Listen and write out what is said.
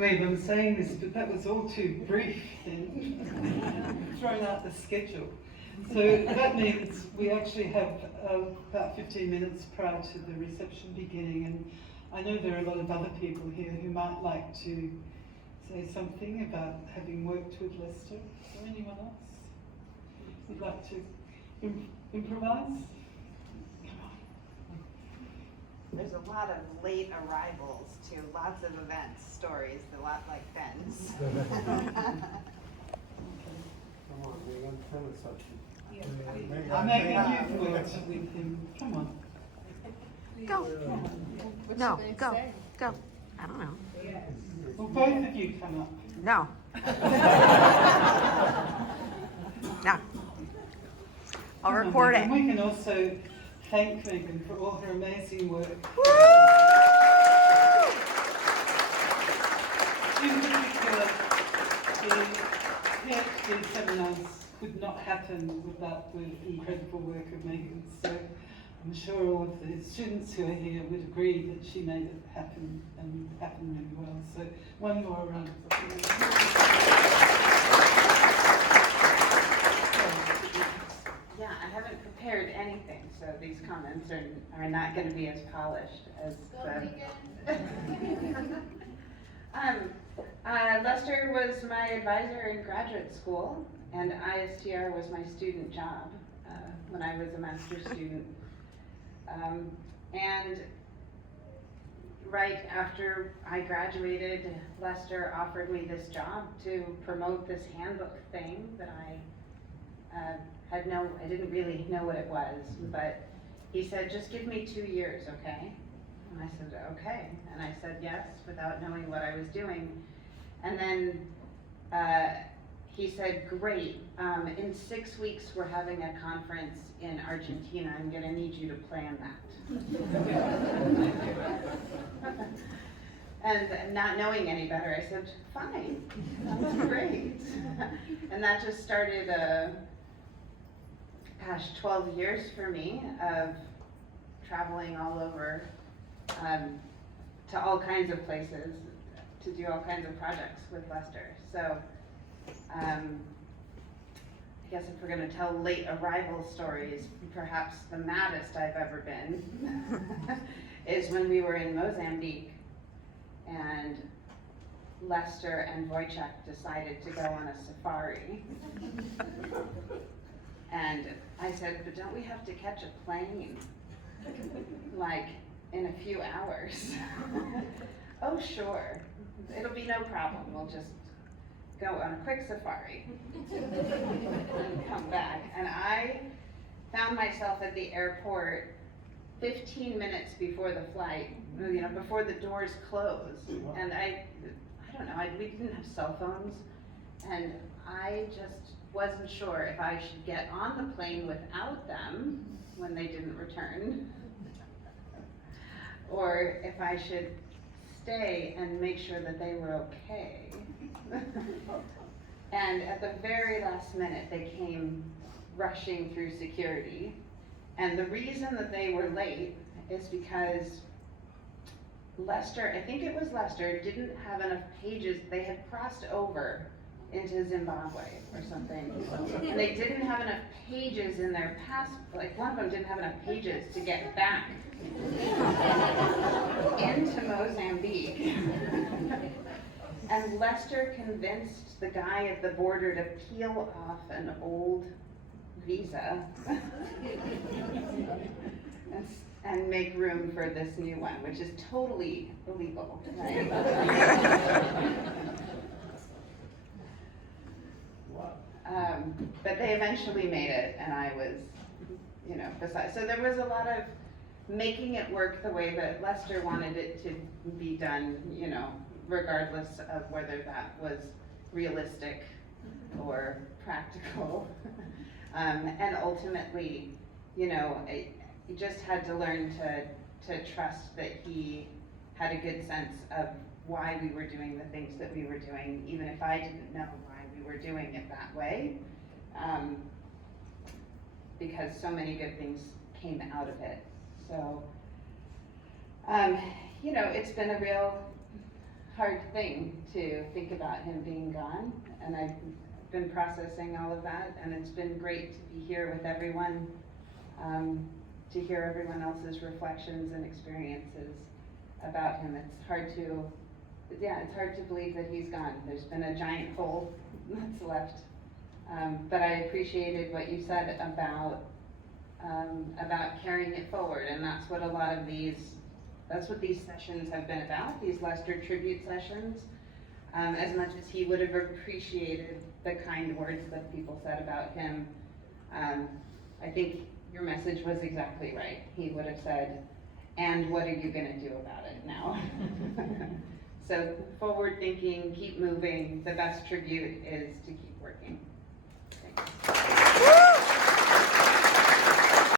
believe I'm saying this, but that was all too brief then. Thrown out the schedule. So that means we actually have about 15 minutes prior to the reception beginning, and I know there are a lot of other people here who might like to say something about having worked with Lester. Is there anyone else who'd like to improvise? There's a lot of late arrivals to lots of events, stories, a lot like Ben's. Come on, Megan, tell us something. Megan, you've worked with him. Come on. Go. No, go. Go. I don't know. Well, both of you come up. No. No. I'll record it. And we can also thank Megan for all her amazing work. In particular, the PhD seminars could not happen without the incredible work of Megan. So I'm sure all of the students who are here would agree that she made it happen and happen really well. So one more round of applause. Yeah, I haven't prepared anything, so these comments are not going to be as polished as Lester was my advisor in graduate school, and ISTR was my student job when I was a master's student. And right after I graduated, Lester offered me this job to promote this handbook thing that I didn't really know what it was, but he said, just give me 2 years, okay? And I said, okay. And I said yes, without knowing what I was doing. And then he said, great, in 6 weeks we're having a conference in Argentina. I'm gonna need you to plan that. And not knowing any better, I said, fine, that's great. And that just started 12 years for me of traveling all over to all kinds of places to do all kinds of projects with Lester. So I guess if we're going to tell late arrival stories, perhaps the maddest I've ever been is when we were in Mozambique and Lester and Wojciech decided to go on a safari. And I said, but don't we have to catch a plane, like, in a few hours? Oh, sure. It'll be no problem. We'll just go on a quick safari and come back. And I found myself at the airport 15 minutes before the flight, before the doors closed. And I don't know, we didn't have cell phones. And I just wasn't sure if I should get on the plane without them when they didn't return, or if I should stay and make sure that they were okay. And at the very last minute, they came rushing through security. And the reason that they were late is because Lester, I think it was Lester, didn't have enough pages. They had crossed over into Zimbabwe or something. And they didn't have enough pages in their like one of them didn't have enough pages to get back into Mozambique. And Lester convinced the guy at the border to peel off an old visa and make room for this new one, which is totally illegal, right? But they eventually made it, and I was, beside. So there was a lot of making it work the way that Lester wanted it to be done, regardless of whether that was realistic or practical. And ultimately, I just had to learn to trust that he had a good sense of why we were doing the things that we were doing, even if I didn't know why we were doing it that way, because so many good things came out of it. So, it's been a real hard thing to think about him being gone, and I've been processing all of that, and it's been great to be here with everyone, to hear everyone else's reflections and experiences about him. It's hard to believe that he's gone. There's been a giant hole that's left. But I appreciated what you said about carrying it forward, and that's what these sessions have been about, these Lester tribute sessions. As much as he would have appreciated the kind words that people said about him, I think your message was exactly right. He would have said, and what are you gonna do about it now? So forward thinking, keep moving. The best tribute is to keep working. Thanks.